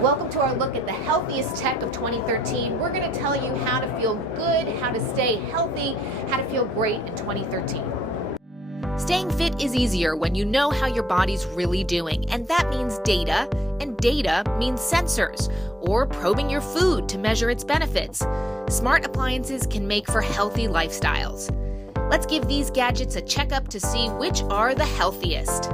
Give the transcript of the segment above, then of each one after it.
Welcome to our look at the healthiest tech of 2013. We're going to tell you how to feel good, how to stay healthy, how to feel great in 2013. Staying fit is easier when you know how your body's really doing, and that means data, and data means sensors, or probing your food to measure its benefits. Smart appliances can make for healthy lifestyles. Let's give these gadgets a checkup to see which are the healthiest.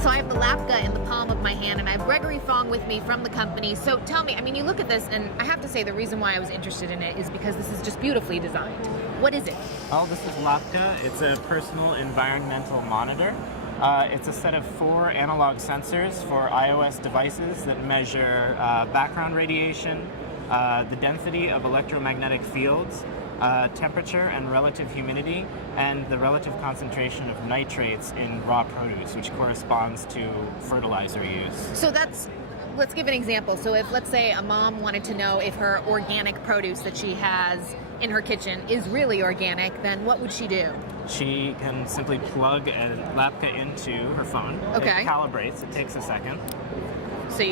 So I have the Lapka in the palm of my hand, and I have Gregory Fong with me from the company. So tell me, you look at this, and I have to say the reason why I was interested in it is because this is just beautifully designed. What is it? Oh, this is Lapka. It's a personal environmental monitor. It's a set of 4 analog sensors for iOS devices that measure background radiation, the density of electromagnetic fields, temperature and relative humidity, and the relative concentration of nitrates in raw produce, which corresponds to fertilizer use. So let's give an example. So if, let's say, a mom wanted to know if her organic produce that she has in her kitchen is really organic, then what would she do? She can simply plug a Lapka into her phone. Okay. It calibrates. It takes a second. So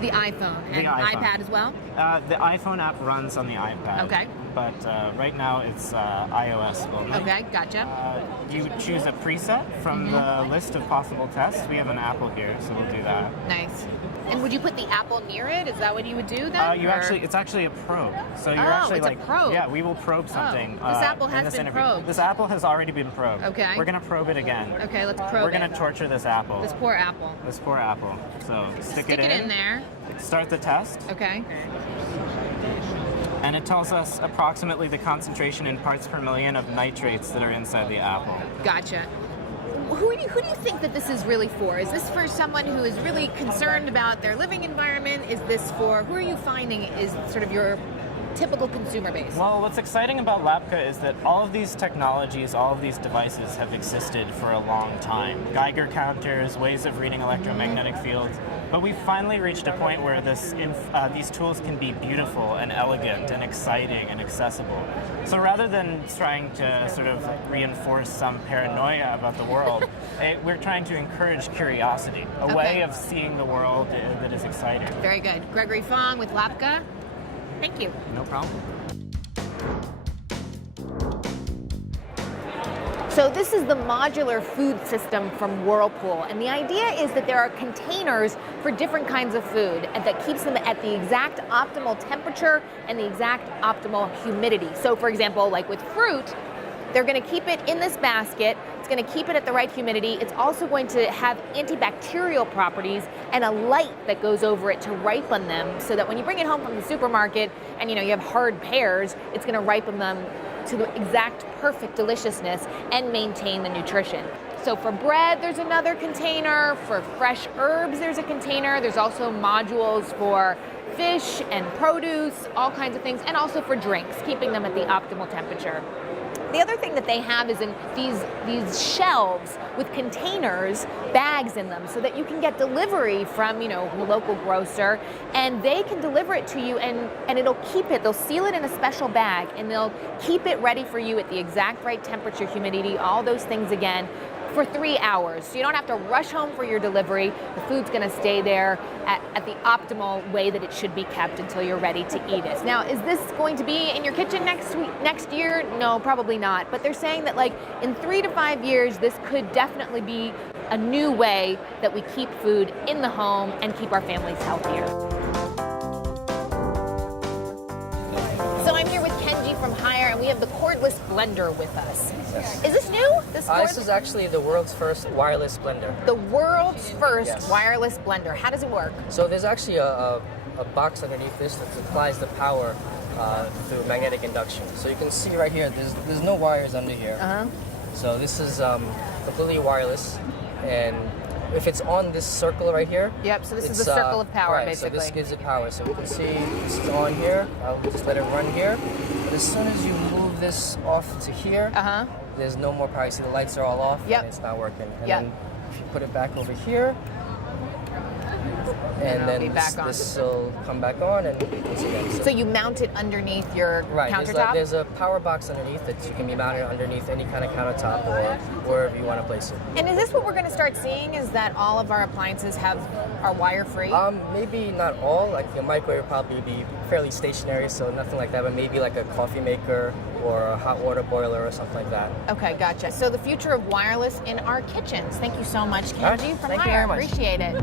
the iPhone and iPad as well? The iPhone app runs on the iPad. Okay. But right now it's iOS only. Okay, gotcha. You choose a preset from the list of possible tests. We have an Apple here, so we'll do that. Nice. And would you put the Apple near it? Is that what you would do then? It's actually a probe. So you're it's a probe. Yeah, we will probe something. This Apple has been probed. This Apple has already been probed. Okay. We're gonna probe it again. Okay, let's probe We're gonna torture this apple. This poor apple. This poor apple. So stick it in there. Start the test. Okay. And it tells us approximately the concentration in parts per million of nitrates that are inside the apple. Gotcha. Who do you think that this is really for? Is this for someone who is really concerned about their living environment? Is this for, who are you finding is sort of your typical consumer base? Well, what's exciting about Lapka is that all of these technologies, all of these devices have existed for a long time. Geiger counters, ways of reading electromagnetic fields. But we finally reached a point where these tools can be beautiful and elegant and exciting and accessible. So rather than trying to sort of reinforce some paranoia about the world, we're trying to encourage curiosity, a way of seeing the world that is exciting. Very good. Gregory Fong with Lapka. Thank you. No problem. So this is the modular food system from Whirlpool, and the idea is that there are containers for different kinds of food and that keeps them at the exact optimal temperature and the exact optimal humidity. So for example, like with fruit, they're going to keep it in this basket. It's going to keep it at the right humidity. It's also going to have antibacterial properties and a light that goes over it to ripen them so that when you bring it home from the supermarket and you have hard pears, it's going to ripen them to the exact perfect deliciousness and maintain the nutrition. So for bread, there's another container. For fresh herbs, there's a container. There's also modules for fish and produce, all kinds of things, and also for drinks, keeping them at the optimal temperature. The other thing that they have is in these shelves with containers, bags in them, so that you can get delivery from, a local grocer, and they can deliver it to you, and it'll keep it. They'll seal it in a special bag, and they'll keep it ready for you at the exact right temperature, humidity, all those things again, for 3 hours. So you don't have to rush home for your delivery. The food's going to stay there at the optimal way that it should be kept until you're ready to eat it. Now, is this going to be in your kitchen next year? No, probably not. But they're saying that in 3 to 5 years, this could definitely be a new way that we keep food in the home and keep our families healthier. So I'm here with Kenji from Haier, and we have the cordless blender with us. Yes. Is this new? This is actually the world's first wireless blender. The world's first wireless blender. How does it work? So there's actually a box underneath this that supplies the power through magnetic induction. So you can see right here, there's no wires under here. So this is completely wireless, and if it's on this circle right here. Yep, so this is the circle of power, basically. So this gives it power. So you can see this is on here. I'll just let it run here. But as soon as you move this off to here, there's no more power. You see the lights are all off, and it's not working. And then if you put it back over here, and it'll then be back on. this will come back on, and once again. So you mount it underneath your Right, countertop? there's a power box underneath that you can be mounted underneath any kind of countertop or wherever you want to place it. And is this what we're going to start seeing, is that all of our appliances are wire-free? Maybe not all, like your microwave will probably be fairly stationary, so nothing like that, but maybe like a coffee maker or a hot water boiler or something like that. Okay, gotcha. So the future of wireless in our kitchens. Thank you so much, Kenji, Right, from thank you Hire. very much. Appreciate it.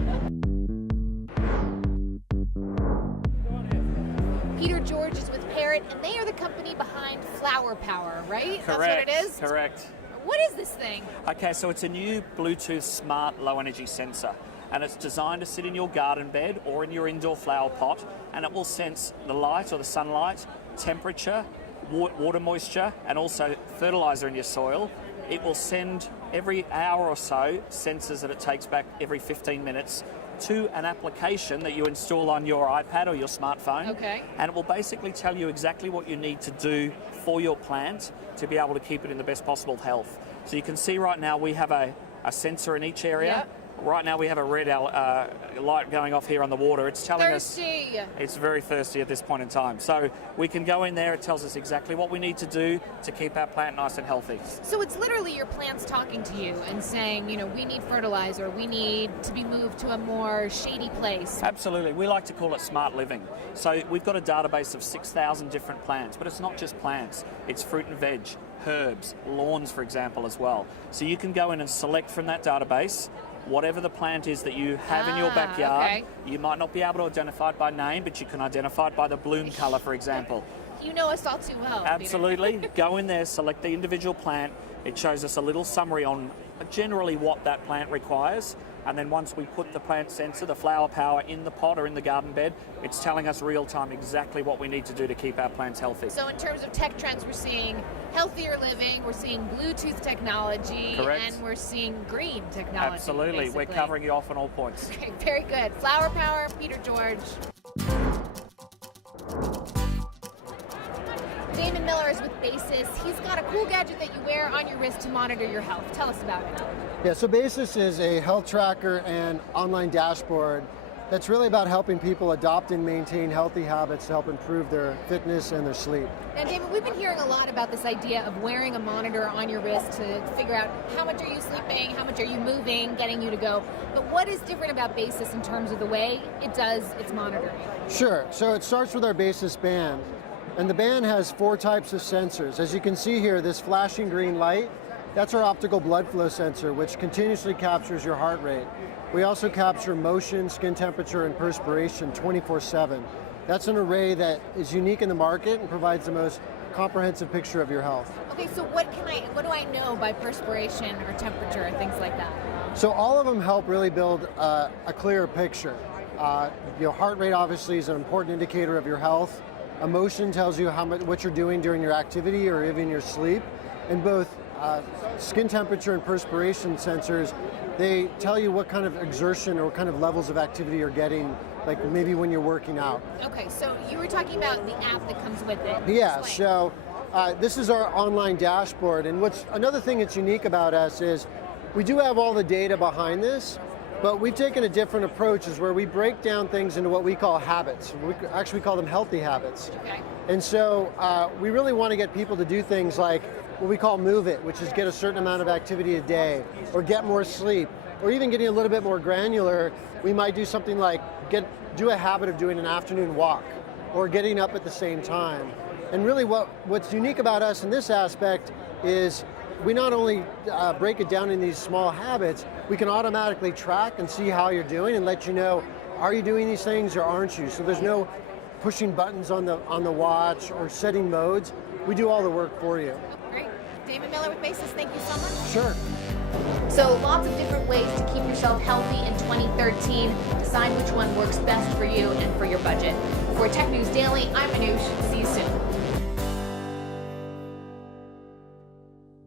Peter George is with Parrot, and they are the company behind Flower Power, right? Correct. That's what it is? Correct. What is this thing? Okay, so it's a new Bluetooth smart low energy sensor, and it's designed to sit in your garden bed or in your indoor flower pot, and it will sense the light or the sunlight, temperature, water moisture, and also fertilizer in your soil. It will send every hour or so sensors that it takes back every 15 minutes to an application that you install on your iPad or your smartphone. Okay. And it will basically tell you exactly what you need to do for your plant to be able to keep it in the best possible health. So you can see right now we have a sensor in each area. Yep. Right now we have a red light going off here on the water. It's telling Thirsty. us it's very thirsty at this point in time. So we can go in there, it tells us exactly what we need to do to keep our plant nice and healthy. So it's literally your plants talking to you and saying, you know, we need fertilizer, we need to be moved to a more shady place. Absolutely. We like to call it smart living. So we've got a database of 6,000 different plants, but it's not just plants. It's fruit and veg, herbs, lawns, for example, as well. So you can go in and select from that database whatever the plant is that you have in your backyard. Okay. You might not be able to identify it by name, but you can identify it by the bloom color, for example. You know us all too well, Peter. Absolutely. Go in there, select the individual plant. It shows us a little summary on generally what that plant requires. And then once we put the plant sensor, the flower power, in the pot or in the garden bed, it's telling us real time exactly what we need to do to keep our plants healthy. So in terms of tech trends, we're seeing healthier living, we're seeing Bluetooth technology, Correct. and we're seeing green technology. Absolutely. We're basically. covering you off on all points. Okay, very good. Flower Power, Peter George. Damon Miller is with Basis. He's got a cool gadget that you wear on your wrist to monitor your health. Tell us about it. Yeah, so Basis is a health tracker and online dashboard that's really about helping people adopt and maintain healthy habits to help improve their fitness and their sleep. Now, Damon, we've been hearing a lot about this idea of wearing a monitor on your wrist to figure out how much are you sleeping, how much are you moving, getting you to go. But what is different about Basis in terms of the way it does its monitoring? Sure, so it starts with our Basis band. And the band has 4 types of sensors. As you can see here, this flashing green light, that's our optical blood flow sensor, which continuously captures your heart rate. We also capture motion, skin temperature, and perspiration 24/7. That's an array that is unique in the market and provides the most comprehensive picture of your health. Okay, so what do I know by perspiration or temperature or things like that? So all of them help really build a clearer picture. Heart rate obviously is an important indicator of your health. Emotion tells you what you're doing during your activity or even your sleep. And both skin temperature and perspiration sensors, they tell you what kind of exertion or what kind of levels of activity you're getting, like maybe when you're working out. Okay, so you were talking about the app that comes with it. Yeah, Explain. so this is our online dashboard. And another thing that's unique about us is we do have all the data behind this, but we've taken a different approach, is where we break down things into what we call habits. We actually call them healthy habits. Okay. And so we really want to get people to do things like what we call move it, which is get a certain amount of activity a day, or get more sleep, or even getting a little bit more granular, we might do something like do a habit of doing an afternoon walk, or getting up at the same time. And really what's unique about us in this aspect is we not only break it down in these small habits, we can automatically track and see how you're doing and let you know, are you doing these things or aren't you? So there's no pushing buttons on the watch or setting modes. We do all the work for you. Great. Damon Miller with Basis, thank you so much. Sure. So lots of different ways to keep yourself healthy in 2013. Decide which one works best for you and for your budget. For Tech News Daily, I'm Manoush. See you soon.